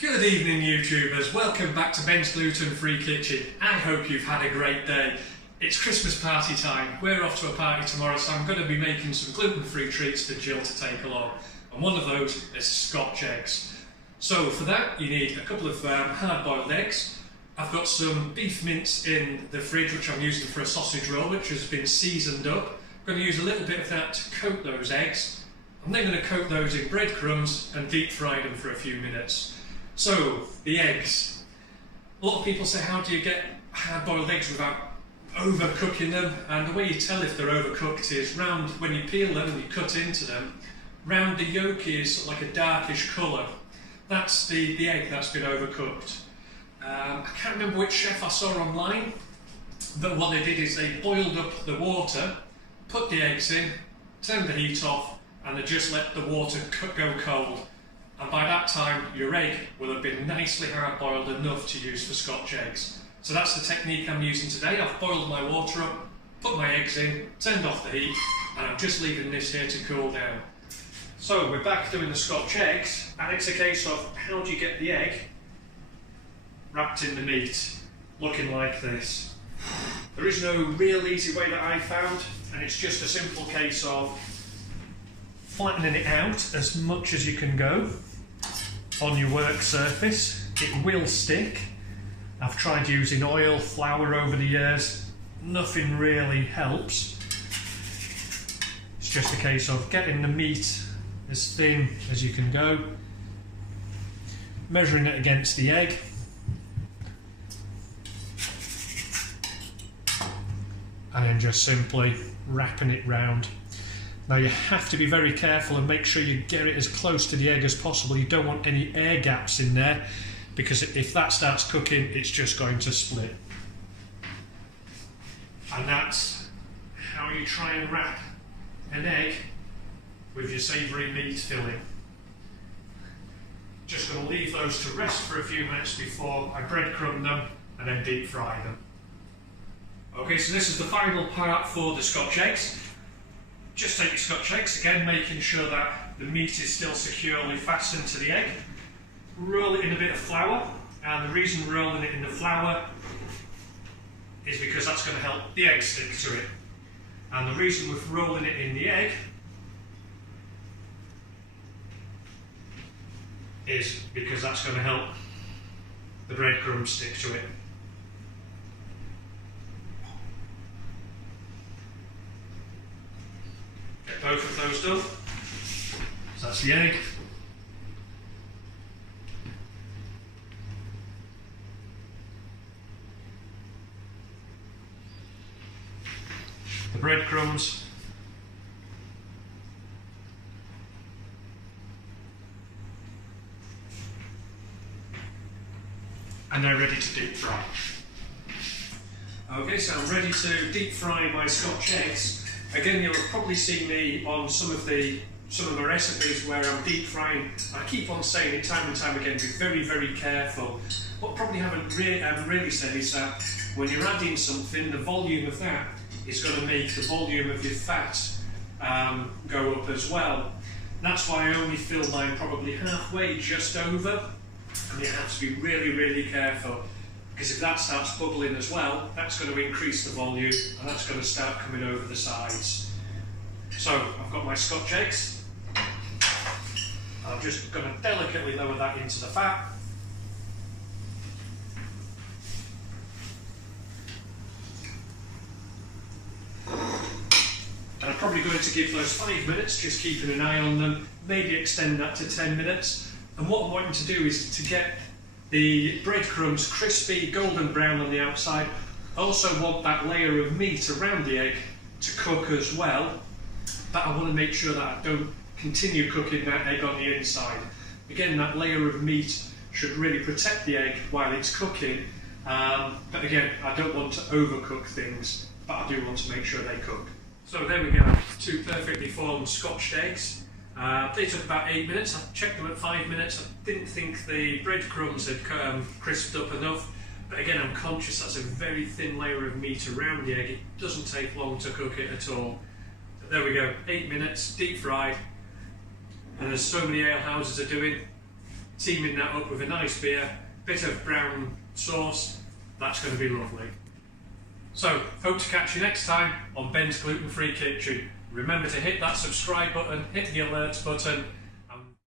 Good evening YouTubers, welcome back to Ben's Gluten Free Kitchen. I hope you've had a great day. It's Christmas party time, we're off to a party tomorrow, so I'm going to be making some gluten-free treats for Jill to take along. And one of those is Scotch eggs. So for that you need a couple of hard-boiled eggs. I've got some beef mince in the fridge which I'm using for a sausage roll which has been seasoned up. I'm going to use a little bit of that to coat those eggs. I'm then going to coat those in breadcrumbs and deep fry them for a few minutes. So, the eggs. A lot of people say, how do you get hard-boiled eggs without overcooking them? And the way you tell if they're overcooked is when you peel them and you cut into them, round the yolk is like a darkish colour. That's the egg that's been overcooked. I can't remember which chef I saw online, but what they did is they boiled up the water, put the eggs in, turned the heat off, and they just let the water go cold. And by that time, your egg will have been nicely hard-boiled enough to use for Scotch eggs. So that's the technique I'm using today. I've boiled my water up, put my eggs in, turned off the heat, and I'm just leaving this here to cool down. So we're back doing the Scotch eggs, and it's a case of how do you get the egg wrapped in the meat, looking like this. There is no real easy way that I found, and it's just a simple case of flattening it out as much as you can go on your work surface. It will stick. I've tried using oil, flour over the years, nothing really helps. It's just a case of getting the meat as thin as you can go, measuring it against the egg, and then just simply wrapping it round. Now you have to be very careful and make sure you get it as close to the egg as possible. You don't want any air gaps in there, because if that starts cooking, it's just going to split. And that's how you try and wrap an egg with your savoury meat filling. Just going to leave those to rest for a few minutes before I breadcrumb them and then deep fry them. Okay, so this is the final part for the Scotch eggs. Just take your Scotch eggs, again making sure that the meat is still securely fastened to the egg. Roll it in a bit of flour, and the reason we're rolling it in the flour is because that's going to help the egg stick to it. And the reason we're rolling it in the egg is because that's going to help the breadcrumbs stick to it. Get both of those done. So that's the egg. The breadcrumbs. And they're ready to deep fry. Okay, so I'm ready to deep fry my Scotch eggs. Again, you'll have probably seen me on some of the recipes where I'm deep frying. I keep on saying it time and time again, be very, very careful. What I probably haven't really said is that when you're adding something, the volume of that is going to make the volume of your fat go up as well. That's why I only fill mine probably halfway, just over. And you have to be really, really careful, because if that starts bubbling as well, that's going to increase the volume and that's going to start coming over the sides. So I've got my Scotch eggs. I'm just going to delicately lower that into the fat. And I'm probably going to give those 5 minutes, just keeping an eye on them, maybe extend that to 10 minutes. And what I'm wanting to do is to get the breadcrumbs crispy, golden brown on the outside. I also want that layer of meat around the egg to cook as well, but I want to make sure that I don't continue cooking that egg on the inside. Again, that layer of meat should really protect the egg while it's cooking, but again, I don't want to overcook things, but I do want to make sure they cook. So there we go, 2 perfectly formed Scotched eggs. They took about 8 minutes. I checked them at 5 minutes. I didn't think the breadcrumbs had crisped up enough, but again I'm conscious that's a very thin layer of meat around the egg. It doesn't take long to cook it at all. But there we go, 8 minutes, deep fried, and as so many ale houses are doing, teaming that up with a nice beer, bit of brown sauce, that's going to be lovely. So, hope to catch you next time on Ben's Gluten Free Kitchen. Remember to hit that subscribe button, hit the alerts button,